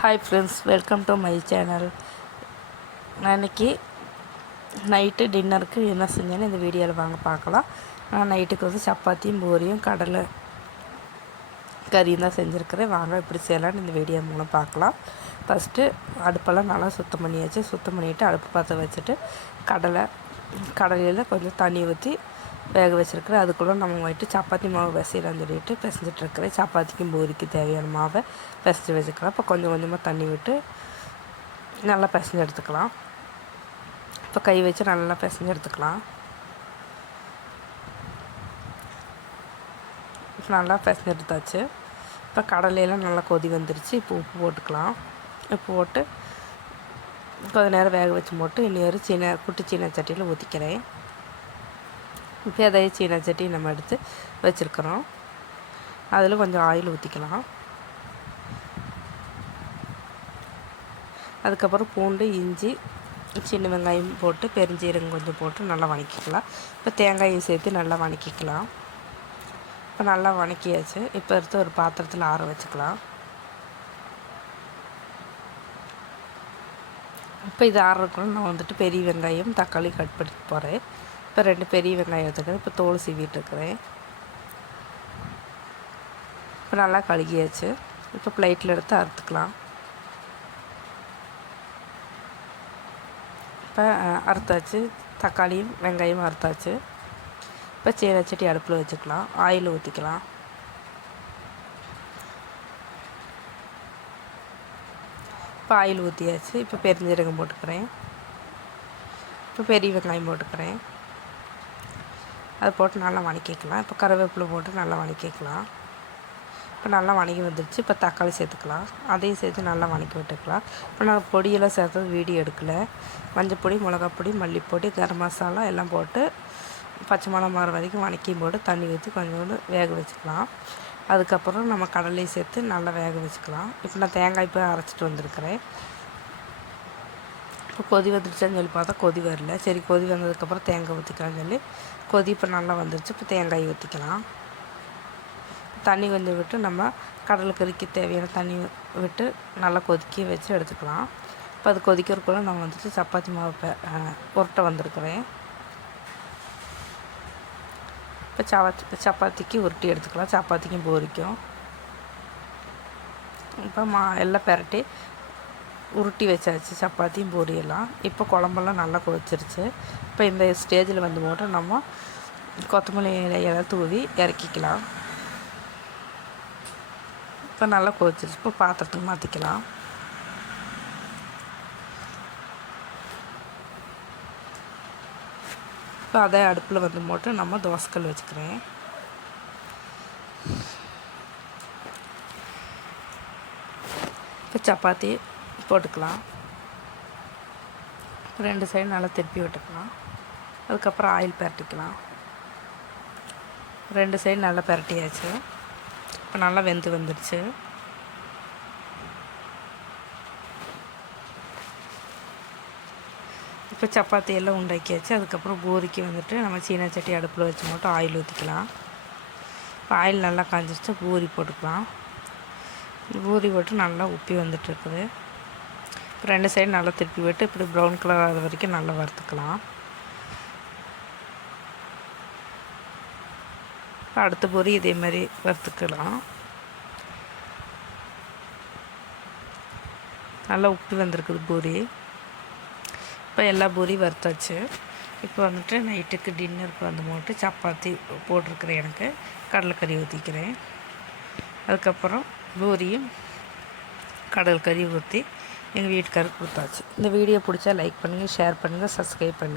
Hi friends, welcome to my channel. நான் இன்றைக்கி night டின்னருக்கு என்ன செஞ்சேன்னு இந்த வீடியோவில் வாங்க பார்க்கலாம். நான் நைட்டுக்கு வந்து சப்பாத்தியும் பூரியும் கடலை கறியும் தான் செஞ்சுருக்கிறேன். வாங்க எப்படி செய்யலான்னு இந்த வீடியோ மூலம் பார்க்கலாம். ஃபஸ்ட்டு அடுப்பெல்லாம் நல்லா சுத்தம் பண்ணியாச்சு. சுத்தம் பண்ணிவிட்டு அடுப்பு பார்த்து வச்சுட்டு கடலையில் கொஞ்சம் தண்ணி ஊற்றி வேக வச்சுருக்கிறேன். அதுக்குள்ளே நம்ம வந்துட்டு சப்பாத்தி மாவு பிசையலான்னு சொல்லிட்டு பிசைஞ்சிட்ருக்கிறேன். சப்பாத்திக்கும் பூரிக்கு தேவையான மாவை பிசைஞ்சு வச்சுக்கலாம். இப்போ கொஞ்சம் கொஞ்சமாக தண்ணி விட்டு நல்லா பிசைஞ்சு எடுத்துக்கலாம். இப்போ கை வச்சு நல்லா பிசைஞ்சு எடுத்துக்கலாம். இப்போ நல்லா பிசைஞ்சு எடுத்தாச்சு. இப்போ கடலையெல்லாம் நல்லா கொதி வந்துருச்சு. இப்போ உப்பு போட்டுக்கலாம். உப்பு போட்டு கொஞ்சம் நேரம் வேக வச்சு போட்டு இன்னொரு குட்டி சீன சட்டியில் ஊற்றிக்கிறேன். இப்போ அதே சீன சட்டி நம்ம எடுத்து வச்சுருக்குறோம். அதில் கொஞ்சம் ஆயில் ஊற்றிக்கலாம். அதுக்கப்புறம் பூண்டு, இஞ்சி, சின்ன வெங்காயம் போட்டு பெருஞ்சீரகம் கொஞ்சம் போட்டு நல்லா வதக்கிக்கலாம். இப்போ தேங்காயும் சேர்த்து நல்லா வதக்கிக்கலாம். இப்போ நல்லா வதக்கியாச்சு. இப்போ எடுத்து ஒரு பாத்திரத்தில் ஆற வச்சுக்கலாம். இப்போ இது ஆறுறதுக்குள்ள நான் வந்துட்டு பெரிய வெங்காயம் தக்காளி கட் பண்ணி போகிறேன். இப்போ 2 பெரிய வெங்காயம் எடுத்துக்கிறேன். இப்போ தோல் சீவிட்டுருக்கிறேன். இப்போ நல்லா கழுகியாச்சு. இப்போ பிளேட்டில் எடுத்து அறுத்துக்கலாம். இப்போ அறுத்தாச்சு. தக்காளியும் வெங்காயமும் அறுத்தாச்சு. இப்போ சீனச்சட்டி அடுப்பில் வச்சுக்கலாம். ஆயில் ஊற்றிக்கலாம். இப்போ ஆயில் ஊற்றியாச்சு. இப்போ பெருஞ்சீரகம் போட்டுக்கிறேன். இப்போ பெரிய வெங்காயம் போட்டுக்கிறேன். அதை போட்டு நல்லா வதக்கிக்கலாம். இப்போ கருவேப்பிலை போட்டு நல்லா வதக்கிக்கலாம். இப்போ நல்லா வதக்கி வந்துடுச்சு. இப்போ தக்காளி சேர்த்துக்கலாம். அதையும் சேர்த்து நல்லா வதக்கி விட்டுக்கலாம். இப்போ நான் பொடியெல்லாம் சேர்த்தது வீடியோ எடுக்கலை. மஞ்சப்பொடி, மிளகாப்பொடி, மல்லிப்பொடி, கரம் மசாலா எல்லாம் போட்டு பச்சை மிளகா மாற வரைக்கும் வதக்கியும் போட்டு தண்ணி ஊற்றி கொஞ்சோண்டு வேக வச்சுக்கலாம். அதுக்கப்புறம் நம்ம கடலையை சேர்த்து நல்லா வேக வச்சுக்கலாம். இப்போ நான் தேங்காய் போய் அரைச்சிட்டு வந்திருக்கிறேன். இப்போ கொதி வந்துடுச்சான்னு சொல்லி பார்த்தா கொதி வரல. சரி, கொதி வந்ததுக்கப்புறம் தேங்காய் ஊற்றிக்கலாம்னு சொல்லி கொதி இப்போ நல்லா வந்துடுச்சு. இப்போ தேங்காய் ஊற்றிக்கலாம். தண்ணி கொஞ்சம் விட்டு நம்ம கடலை கறிக்கு தேவையான தண்ணி விட்டு நல்லா கொதிக்க வச்சு எடுத்துக்கலாம். இப்போ அது கொதிக்கிறதுக்குள்ளே நான் வந்துட்டு சப்பாத்தி மாவு உருட்டை வந்திருக்கிறேன். இப்போ சப்பாத்திக்கு உருட்டி எடுத்துக்கலாம். சப்பாத்திக்கும் பூரிக்கும் இப்போ எல்லாம் பெரட்டி உருட்டி வச்சாச்சு சப்பாத்தியும் பூரியெல்லாம். இப்போ குழம்பெல்லாம் நல்லா கொதிச்சிருச்சு. இப்போ இந்த ஸ்டேஜில் வந்து போட்டு நம்ம கொத்தமல்லி இலையெல்லாம் தூவி இறக்கிக்கலாம். இப்போ நல்லா கொதிச்சிருச்சு. இப்போ பாத்திரத்துக்கு மாற்றிக்கலாம். இப்போ அதே அடுப்பில் வந்து போட்டு நம்ம தோசைக்கல் வச்சுக்கிறேன். இப்போ சப்பாத்தி போட்டுக்கலாம். 2 சைடு நல்லா திருப்பி விட்டுக்கலாம். அதுக்கப்புறம் ஆயில் பரட்டிக்கலாம். 2 சைடு நல்லா பரட்டியாச்சு. இப்போ நல்லா வெந்து வந்துடுச்சு. இப்போ சப்பாத்தி எல்லாம் உண்டாக்கியாச்சு. அதுக்கப்புறம் பூரிக்கு வந்துட்டு நம்ம சீன சட்டி அடுப்பில் வச்சு மட்டும் ஆயில் ஊற்றிக்கலாம். இப்போ ஆயில் நல்லா காஞ்சிருச்சு. பூரி போட்டுக்கலாம். பூரி போட்டு நல்லா உப்பி வந்துட்டுருக்குது. இப்போ 2 சைடு நல்லா திருப்பி விட்டு இப்படி ப்ரௌன் கலர் ஆகிற வரைக்கும் நல்லா வறுத்துக்கலாம். அடுத்த பூரி இதே மாதிரி வறுத்துக்கலாம். நல்லா உப்பி வந்திருக்குது பூரி. இப்போ எல்லா பூரி வறுத்தாச்சு. இப்போ வந்துட்டு நைட்டுக்கு டின்னருக்கு வந்து போட்டு சப்பாத்தி போட்டிருக்கிறேன். எனக்கு கடலைக்கறி ஊற்றிக்கிறேன். அதுக்கப்புறம் பூரியும் கடல் கறி ஊற்றி எங்கள் வீட்டுக்காரருக்கு கொடுத்தாச்சு. இந்த வீடியோ பிடிச்சா லைக் பண்ணுங்கள், ஷேர் பண்ணுங்கள், சப்ஸ்கிரைப் பண்ணுங்கள்.